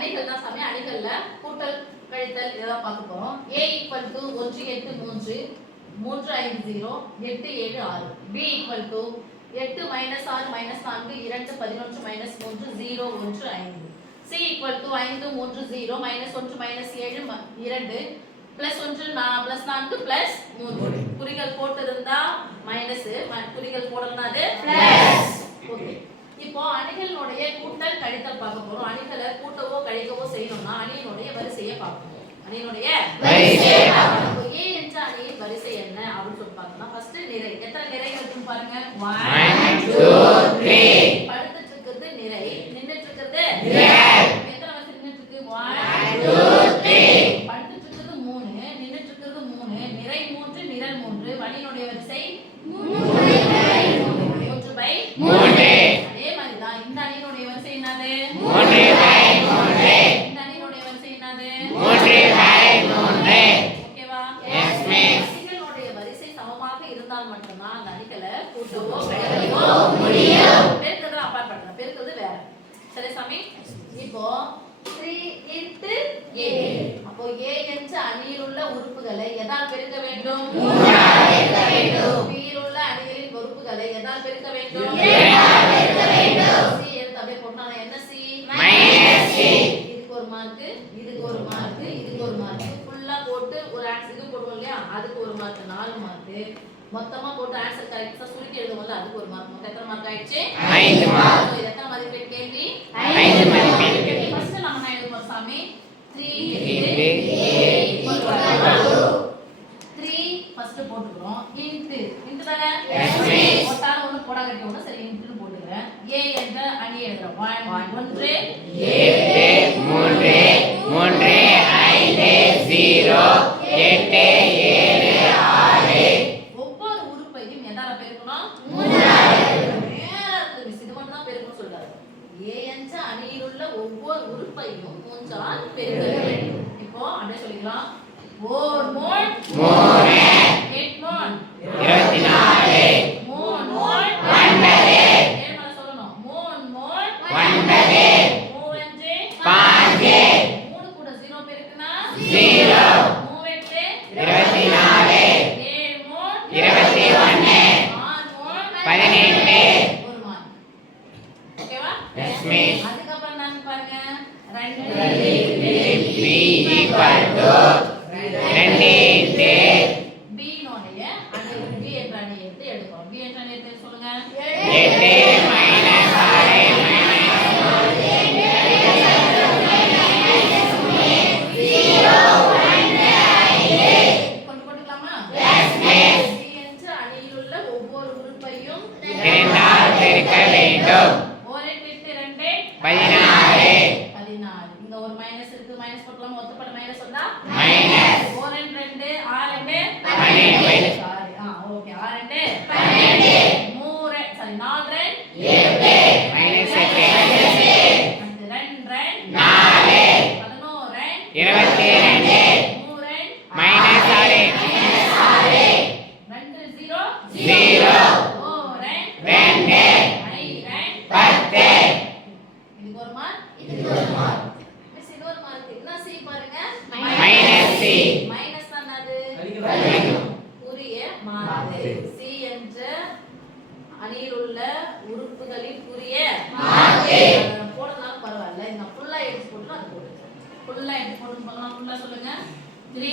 அணிகள் தான் சாமி. அணிகள்ல கூட்டல் கழித்தல் இதெல்லாம் பார்க்க போறோம். a = 1 8 3 3 5 0 8 7 6. b = 8 - 6 - 4 2 11 -3 0 1 5. c = 5 3 0 -1 -7 2 +1 +4 +3. குறிகள் போட்டு இருந்தா மைனஸ், குறிகள் போடலனா அது பிளஸ். ஓகே. இப்போ அணிகளுடைய கூட்டல் கழித்தல் பார்க்க போறோம். அணிகளை கூட்டவோ கழிக்கவோ செய்யணும்னா அணியினுடைய வரிசையை பார்க்கணும். அணியினுடைய வரிசையை பார்க்கணும். இப்போ a என்ற அணியின் வரிசை என்ன அப்படினு சொல்லி பார்க்கலாம். ஃபர்ஸ்ட் நிரை. எத்தனை நிரைகள் இருக்குன்னு பாருங்க. 1 2 3. படுத்துட்டு இருக்குது நிரை, நின்னுட்டு இருக்குது நிரை. எத்தனை வரிசை நின்னுட்டு இருக்கு? 1 2 3. படுத்துட்டு இருக்குது 3, நின்னுட்டு இருக்குது 3, நிரை 3, நிரல் 3. அணியினுடைய வரிசை 3 பை 3. அதே மாதிரி தான் இந்த அணியினுடைய வரிசை என்னது? 3 பை 3. இந்த அணியினுடைய வரிசை என்னது? 3 பை 3. ஓகேவா? Yes miss. அணிகளுடைய வரிசை சமமாக இருந்தால் மட்டும்தான் அந்த அணிகளை கூட்டவோ கழிக்கவோ முடியும். பெருக்குறது அப்பாற்பட்டது, பெருக்குறது வேற. சரி சாமி. இப்போ 3 * a. அப்போ a என்ற அணியில் உள்ள உறுப்புகளை எதால் பெருக்க வேண்டும்? 3 ஆல் பெருக்க வேண்டும். b இல் உள்ள அணிகளின் உறுப்புகளை எதால் பெருக்க வேண்டும்? 2 ஆல் பெருக்க வேண்டும். c எடுத்து அப்படியே போட்டா என்ன c? -c. இதுக்கு ஒரு மார்க், இதுக்கு ஒரு மார்க், இதுக்கு ஒரு மார்க். ஃபுல்லா போட்டு ஒரு ஆன்சருக்கு போடுவோம் இல்லையா? அதுக்கு ஒரு மார்க், 4 மார்க். மொத்தமா போட்டு ஆன்சர் கரெக்ட்டா சுருக்கி எழுதுவோம்ல, அதுக்கு ஒரு மார்க். மொத்தம் எத்தனை மார்க் ஆயிடுச்சு? 5 மார்க். இது எத்தனை மதிப்பெண் கேள்வி? 5 மதிப்பெண். ஃபர்ஸ்ட் நம்ம என்ன எழுதுவோம் சாமி? 3 ஃபர்ஸ்ட் போட்டுறோம். இன்ட் தானே? Yes miss. போட்டால ஒன்னு போடா கட்டி ஒன்னு சரி இன்ட்னு போட்டுறேன். a என்ற அணி எழுதுறோம். 1 7 3 3 5 0 8 7 6. ஒவ்வொரு உறுப்பையும் எதால பெருக்கணும்? 3 ஆல பெருக்கணும். நேரத்துல மிஸ் இது மட்டும் தான் பெருக்கணும் சொல்றாரு. a என்ற அணியில் உள்ள ஒவ்வொரு உறுப்பையும் 3 ஆல் பெருக்க வேண்டும். இப்போ அப்படியே சொல்லிக்கலாம். 4 மோல் 3 8 மோல் 24 3 மோல் 9. ஏமா சொல்லணும். 3 மோல் 9 3 5 3 கூட 0 பெருக்குனா 0 3 8 24 7 மோல் 21 6 மோல் 18. ஒரு மார்க். ஓகேவா? Yes miss. அதுக்கு அப்புறம் நான் பாருங்க 2 3 = 2 b நோடைய அணி b என்ற அணி எடுத்து எடுப்போம். b என்ற அணி எடுத்து சொல்லுங்க. 8 - 6 கொண்டு போட்டுக்கலாமா? Yes miss. b என்ற அணியில் உள்ள ஒவ்வொரு உறுப்பையும் 2 ஆல் பெருக்க வேண்டும். 1 8 2 16 16. இங்க ஒரு மைனஸ் இருக்கு, மைனஸ் போடலாம். மொத்தப்பட மைனஸ் வந்தா minus 4 2 6 2 12. Sorry okay 6 2 12 3 sorry 4 2 8 minus 8 2 2 4 11 22 3 minus 6 2 0 0 4 2 5 10. இதுக்கு ஒரு மார்க், இதுக்கு ஒரு மார்க். மிஸ் இது ஒரு மார்க். என்ன c பாருங்க? -c. மைனஸ் தான் அது குறிய மாறுது. c என்ற அணியில் உள்ள உறுப்புகளின் குறிய மாறுது. போடலாம் பரவாயில்லை. இந்த ஃபுல்லா எடுத்து போட்டு அது போடுங்க. ஃபுல்லா எடுத்து போட்டு பார்க்கலாம். ஃபுல்லா சொல்லுங்க. 3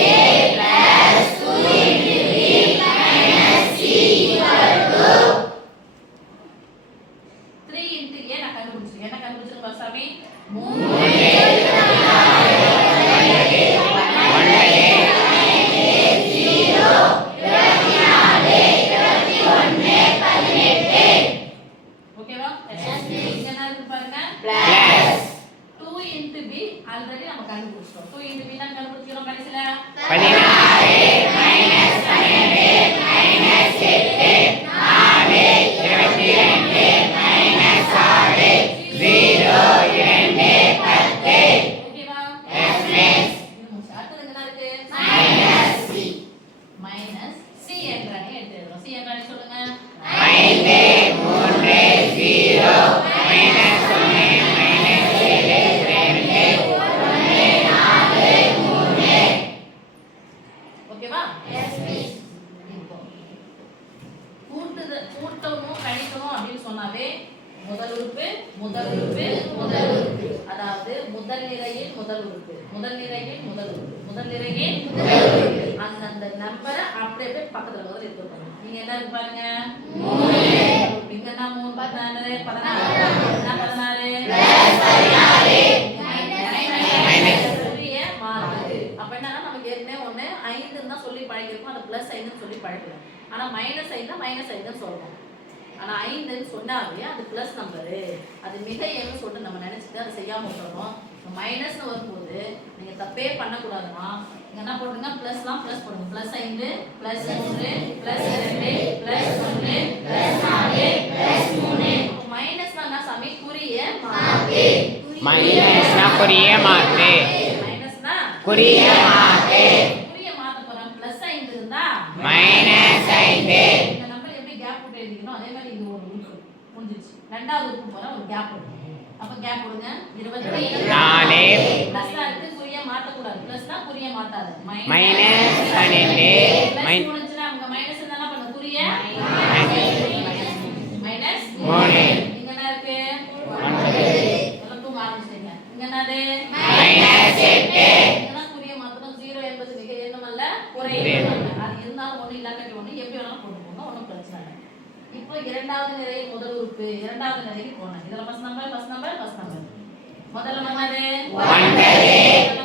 a + 2 * b - c = 3 * a நான் கண்டுபிடிச்சேன். என்ன கண்டுபிடிச்சேன் சாமி? 2 into b ஆல்ரெடி நம்ம கண்டுபிடிச்சோம். 2 into b தான் கண்டுபிடிச்சோம் கடைசில 16 minus 12 minus 8 4 22 minus 6 0 2 10. ஓகேவா? Yes miss. அடுத்து என்ன இருக்கு? minus c. minus c என்ற அணி எடுத்துறோம். c என்ற அணி சொல்லுங்க. 5 3 0 minus 1 minus 7 உறுப்பு முதல் உறுப்பு முதல் உறுப்பு. அதாவது முதல் நிரையில் முதல் உறுப்பு, முதல் நிரையில் முதல் உறுப்பு, முதல் நிரையில் முதல் உறுப்பு. அந்த நம்பரை அப்படியே பக்கத்துல வந்து எடுத்துக்கோங்க. நீங்க என்ன இருக்கு பாருங்க, 3 இங்கன்னா 3 14 16 என்ன 16 அப்ப என்னன்னா நமக்கு ஏற்கனவே ஒண்ணு 5 தான் சொல்லி பழகிருக்கோம். அது பிளஸ் 5 சொல்லி பழகிறோம். ஆனா மைனஸ் 5 தான் மைனஸ் 5 சொல்றோம். ஆனா 5 சொன்னாவே அது பிளஸ் நம்பரு, அது மிக எண்ணு சொல்லிட்டு நம்ம நினைச்சிட்டு அதை செய்யாம விட்டுறோம். மைனஸ்னு வரும்போது நீங்க தப்பே பண்ணக்கூடாதுன்னா இங்க என்ன போடுங்க, பிளஸ்லாம் பிளஸ் போடுங்க. Plus 5 plus 3 plus 2 plus 1 plus 4 plus 3. மைனஸ்னா என்ன சாமி, குறிய மாத்து. மைனஸ்னா குறிய மாத்து. மைனஸ்னா குறிய மாத்து. குறிய மாத்த போறோம். பிளஸ் 5 இருந்தா மைனஸ் 5. இந்த நம்பர் எப்படி கேப் போட்டு எழுதிக்கணும் அதே மாதிரி இது ஒரு உறுப்பு முடிஞ்சிருச்சு. ரெண்டாவது உறுப்பு போற ஒரு கேப் போடுங்க. அப்ப கேப் போடுங்க 24. பிளஸ்னா இருக்கு, குறிய மாத்த கூடாது. பிளஸ்னா குறிய மாத்தாது. மைனஸ் 12 பிளஸ் முடிஞ்சனா அங்க மைனஸ் என்ன பண்ணு, குறிய மைனஸ் 3. இங்க என்ன இருக்கு 9. எல்லாம் தூங்க ஆரம்பிச்சிட்டீங்க. இங்க என்னது மைனஸ் 8. இதெல்லாம் குறிய மாத்தணும். 0 என்பது மிக எண்ணமல்ல, குறை எண்ணமல்ல. அது இருந்தாலும் ஒண்ணு இல்லாட்டி ஒண்ணு எப்படி வேணாலும் போட்டு போங்க, ஒண்ணும் பிரச்சனை இல்லை. இப்போ இரண்டாவது நிலையில் முதல் உறுப்பு இரண்டாவது நிலைக்கு போனேன். இதுல first number first number first number. முதல்ல நம்பர் 9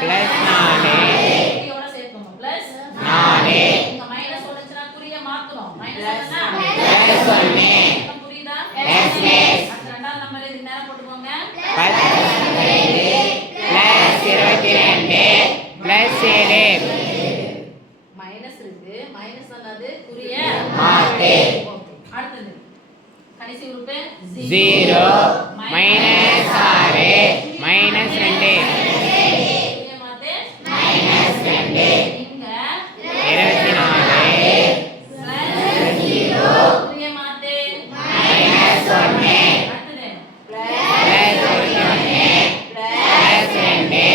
பிளஸ் 4 குறியோட சேர்க்கணும். பிளஸ் 4. இங்க மைனஸ் வந்துச்சுனா குறிய மாத்தணும். மைனஸ் என்ன பிளஸ் 1. புரியுதா? Yes miss. அந்த இரண்டாவது நம்பர் இது நேரா போட்டுக்கோங்க. Plus 22 plus 7. மைனஸ் இருக்கு. மைனஸ் என்னது, குறிய மாத்து. அடுத்து கடைசி உறுப்பு 0 மைனஸ் 6 மைனஸ் 2 குறிய மாத்து மைனஸ் 2. இங்க 24 பிளஸ் 0 குறிய மாத்து மைனஸ் 1 அடுத்து plus 1 plus 2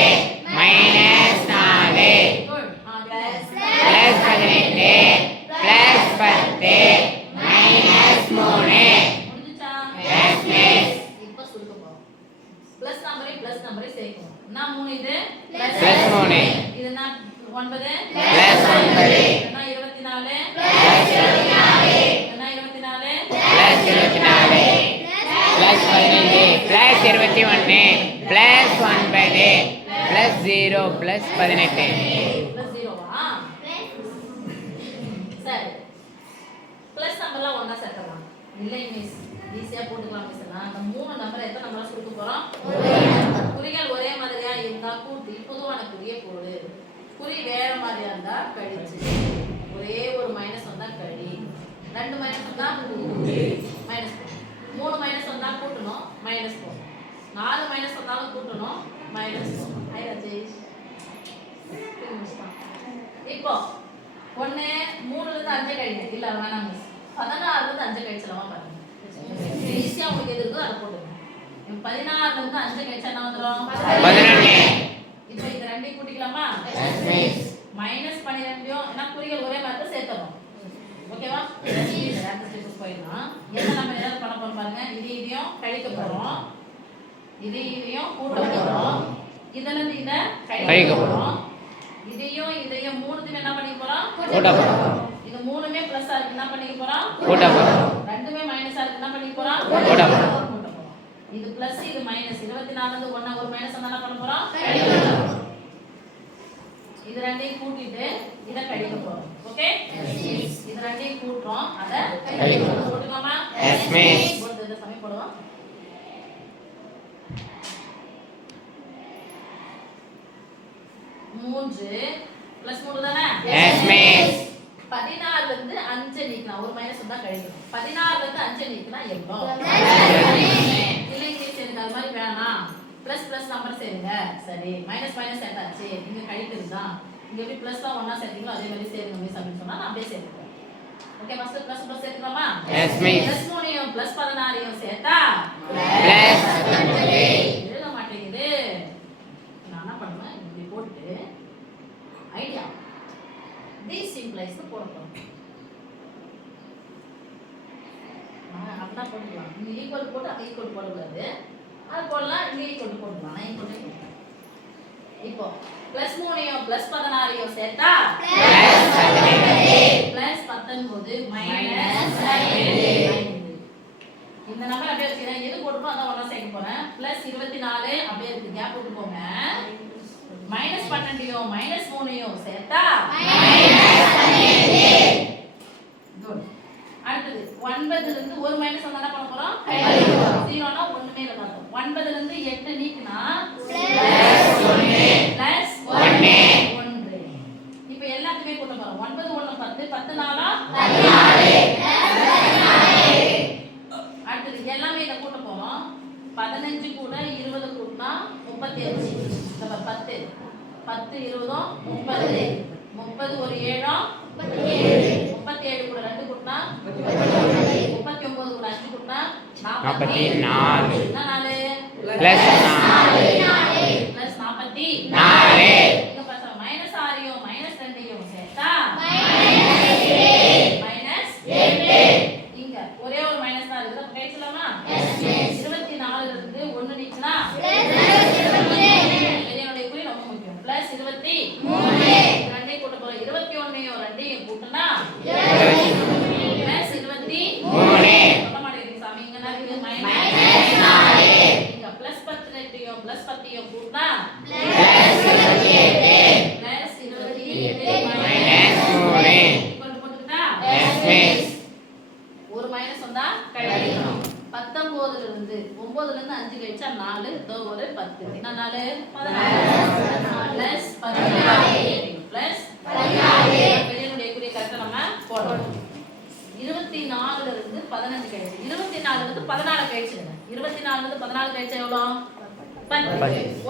minus 4 good. Plus 18 plus 10 minus 3. முடிஞ்சுச்சா? Yes miss. இப்போ சுருக்க போறோம். பிளஸ் நம்பரை சேர்க்கணும். என்ன 3 இது பிளஸ் 3. இது என்ன 9 பிளஸ் 9 என்ன 24 பிளஸ் 24 என்ன 24 plus 24 plus 15 plus 21 plus 9 plus 0 plus 18. Plus 0வா? சரி, பிளஸ் நம்பர்லாம் ஒண்ணா சேர்க்கலாம். இல்லை மிஸ், ஈஸியா போட்டுக்கலாம் மிஸ். அந்த 3 நம்பர் எத்தனை நம்பரா சுருக்க போறோம்? குறிகள் ஒரே மாதிரியா இருந்தா கூட்டி பொதுவான குறியை போடு. குறி வேற மாதிரியா இருந்தா கழிச்சு. ஒரே ஒரு மைனஸ் வந்தா கழி, 2 மைனஸ் வந்தா மைனஸ் போடும், 3 மைனஸ் வந்தா கூட்டணும் மைனஸ் போடும், 4 மைனஸ் வந்தாலும் கூட்டணும் மைனஸ் போடும். ஹை ராஜேஷ். இப்போ 1 3ல இருந்து 5 கழிங்க. இல்ல வேணாம் மிஸ், 16ல இருந்து 5 கழிச்சலாமா பாருங்க. ஈஸியா உங்களுக்கு எது இருக்கோ அதை போடுங்க. 16ல இருந்து 5 கழிச்சா என்ன வந்துரும்? 11. இப்போ இந்த ரெண்டையும் கூட்டிக்கலாமா? Yes miss. மைனஸ் 12யும் என்ன குறிகள் ஒரே மாதிரி தான் சேர்த்தணும். ஓகேவா? இந்த ரெண்டு ஸ்டெப்ஸ் போயிடலாம். என்ன நம்ம ஏதாவது பண்ண போறோம் பாருங்க. இதையும் கழிக்க போறோம், இதையும் கூட்ட போறோம், இதுல இருந்து இத கழிக்க போறோம், இதையும் மூணுத்தையும் என்ன பண்ணிக்க போறோம்? கூட்ட போறோம். இது மூணுமே பிளஸ்ஸா இருக்கு, என்ன பண்ணிக்க போறோம்? கூட்ட போறோம். ரெண்டுமே மைனஸா இருக்கு, என்ன பண்ணிக்க போறோம்? கூட்ட போறோம். கூட்ட போறோம். இது பிளஸ் இது மைனஸ். 24ல இருந்து 1 ஒரு மைனஸ் வந்தா என்ன பண்ண போறோம்? கழிக்க போறோம். இது ரெண்டையும் கூட்டிட்டு இத கழிக்க போறோம். ஓகே? இது ரெண்டையும் கூட்டுறோம், அத கழிக்க போறோம். போட்டுக்கலாமா? Yes miss. போட்டு இத சமி போடுவோம். 3 பிளஸ் 3 தானே? Yes miss. 16ல இருந்து 5 நீக்கலாம், ஒரு மைனஸ் வந்தா கழிக்கணும். 16ல இருந்து 5 நீக்கினா எவ்வளவு? இல்லை மிஸ், எனக்கு அது மாதிரி வேணாம், பிளஸ் பிளஸ் நம்பர் சேருங்க. சரி, மைனஸ் மைனஸ் சேர்த்தாச்சு, இங்க கழிக்கிறது தான். இங்க எப்படி பிளஸ் தான் ஒண்ணா சேர்த்தீங்களோ அதே மாதிரி சேருங்க மிஸ் அப்படின்னு சொன்னா நான் அப்படியே சேர்த்துக்கிறேன். ஓகே, ஃபர்ஸ்ட் பிளஸ் பிளஸ் சேர்த்துக்கலாமா? Yes miss. பிளஸ் 3யும் பிளஸ் 16யும் சேர்த்தா பிளஸ் 15. எழுத மாட்டேங்குது. நான் என்ன பண்ணுவேன், இப்படி போட்டு ஐடியா this implies போட போறோம். அப்படின்னா போட்டுக்கலாம். இங்க ஈக்குவல் போட்டு அங்க ஈக்குவல் போடக்கூடாது. அது போடலாம், இங்க ஈக்குவல் போட்டுக்கலாம். நான் ஈக்குவல் இப்போ பிளஸ் 3யும் பிளஸ் 16யும் சேர்த்தா பிளஸ் 19 மைனஸ் 5. இந்த நம்பர் அப்படியே வச்சுக்கிறேன். எது போட்டுக்கோ அதான் ஒண்ணா சேர்க்க போறேன். பிளஸ் 24 அப்படியே இருக்கு, கேப் விட்டுக்கோங்க. மைனஸ் 12யும் மைனஸ் 3யும் சேர்த்தா குட். அடுத்தது 9ல இருந்து ஒரு மைனஸ் வந்தா என்ன பண்ண போறோம்? 0னா ஒண்ணுமே இல்ல பார்த்தோம். 9ல இருந்து 8 நீக்கினா பிளஸ் 1. இப்போ எல்லாத்தையுமே கூட்ட போறோம். 9 1 10, 10 4 அடுத்தது எல்லாமே இத கூட்ட போறோம். 15 கூட 20 கூட்டினா 35. இந்த 10 10 20 30. 30 ஒரு 7 37 கூட 2 கூட்டினா 39 கூட 5 கூட்டினா 44. என்ன 4 பிளஸ் 4 பிளஸ் 44. இங்க பாருங்க மைனஸ் 6யும் மைனஸ் 2யும் சேர்த்தா மைனஸ் 8. இங்க ஒரே ஒரு மைனஸ் தான் இருக்கு. அப்ப கழிச்சலாமா? 24ல இருந்து 1 நீக்கினா வெளியோட குறி ரொம்ப முக்கியம். பிளஸ் 23. ரெண்டை கூட்ட போறோம். 21யும் 2யும் கூட்டினா பிளஸ் 23. சொல்ல மாட்டேங்குது சாமி. இங்க என்ன இருக்கு? மைனஸ் 4. இங்க பிளஸ் 18யும் பிளஸ் 10யும் கூட்டினா பிளஸ் 28 மைனஸ் 3. ஈக்குவல் போட்டுட்டா ஒரு மைனஸ் வந்தா கழிக்கணும். 19ல இருந்து 9ல இருந்து 5 கழிச்சா 4 இதோ ஒரு 10. என்ன 4 14 பிளஸ் 14 பிளஸ் 14. வெளியினுடைய குறி கரெக்ட்டா நம்ம போடணும். 24ல இருந்து 15 கழிச்சு 24ல இருந்து 14 கழிச்சிடுங்க. 24ல இருந்து 14 கழிச்சா எவ்வளவு? 10.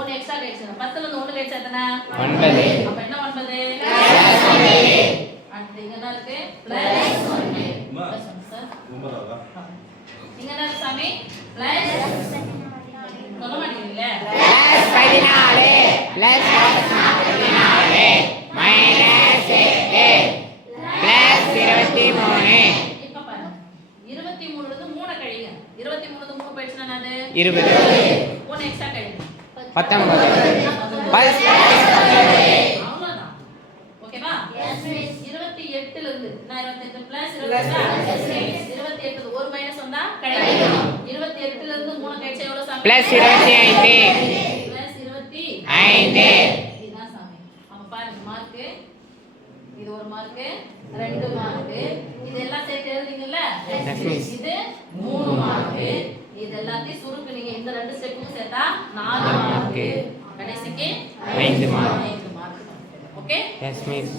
1 எக்ஸ்ட்ரா கழிச்சிடுங்க. 10ல இருந்து 1 கழிச்சா எத்தனை? 9. அப்ப என்ன 9? அடுத்து இங்க என்ன இருக்கு? பிளஸ் 1. Plus 1 sir. இங்க என்ன இருக்கு சாமி? பிளஸ் சொல்ல மாட்டீங்களே. Plus 14 plus 14 minus 8 plus 23. இப்ப பாருங்க 23ல இருந்து 3 கழிங்க. 23ல இருந்து 3 போயிடுச்சுனா என்னது? 20. 1 எக்ஸ்ட்ரா கழிங்க. 19 பிளஸ் அவ்வளவுதான். ஓகேவா? Yes miss. 28ல இருந்து நான் 28 பிளஸ் 28 ஒரு மைனஸ் வந்தா கழிக்கணும். 28ல இருந்து 3 கழிச்சா எவ்வளவு சாமி? Plus 25 plus 25. இதுதான் சாமி. அப்ப பாருங்க மார்க் இது ஒரு மார்க் 2 மார்க். இதெல்லாம் சேர்த்து எழுதுறீங்கல்ல? இது 3 மார்க். இது எல்லாத்தையும் சுருக்குனீங்க. இந்த 2 ஸ்டெப்பும் சேர்த்தா 4 மார்க். கடைசிக்கு 5 மார்க். ஓகே? Yes miss.